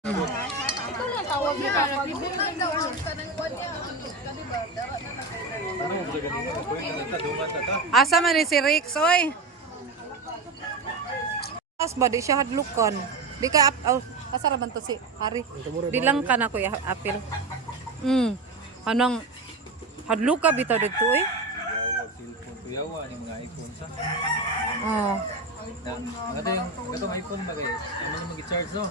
Ito lang tawag niya para pibutan daw ang tanang kuan niya. Asa man ni si Rix, oy? As ba di siya hadlukan? Di ka asa ra man to si Hari? Di lang ka na ko apil. Anang hadluka bitaw dito eh. Kuyawa ni mga iPhone sa. Oh. Katong iPhone ba kay ano mag-charge no?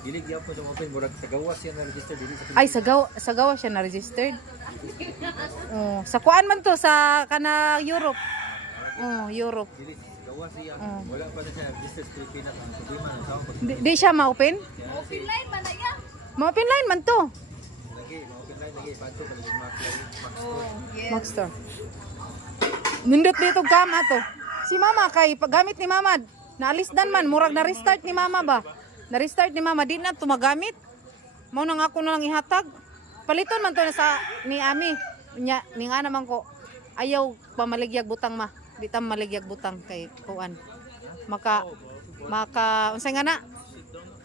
Dili gyapon sa open murag sa gawas yan na register dili sa. Ay sa gawa siya na registered. Oh, sa kuan man to sa kana Europe. Oh, Europe. Dili sa gawas siya. Wala pa na siya register sa Pilipinas ang problema ng sound pag Di siya ma-open? Open line man na ya. Ma-open line man to. lagi, open line lagi padto pag mag Oh, yes. Maxstar. Nindot dito gama to. Si mama kay paggamit ni mama, naalisdan man, murag na restart ni mama ba? Na-restart ni mama, di na tumagamit. Mao nang ako na lang ihatag. Paliton man to na sa ni Ami. Nya ni nga naman ko ayaw pamaligyag butang ma. Di ta maligyag butang kay kuan. Maka unsay nga na?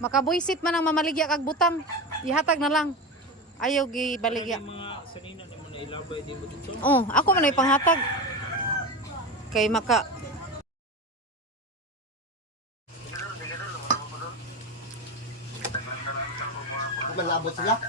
Makabuisit man ang mamaligya kag butang. Ihatag na lang. Ayaw gi baligya. mga sanina ni mo na ilabay din mo dito. Oh, ako man ay panghatag. Kay maka Malabot sila.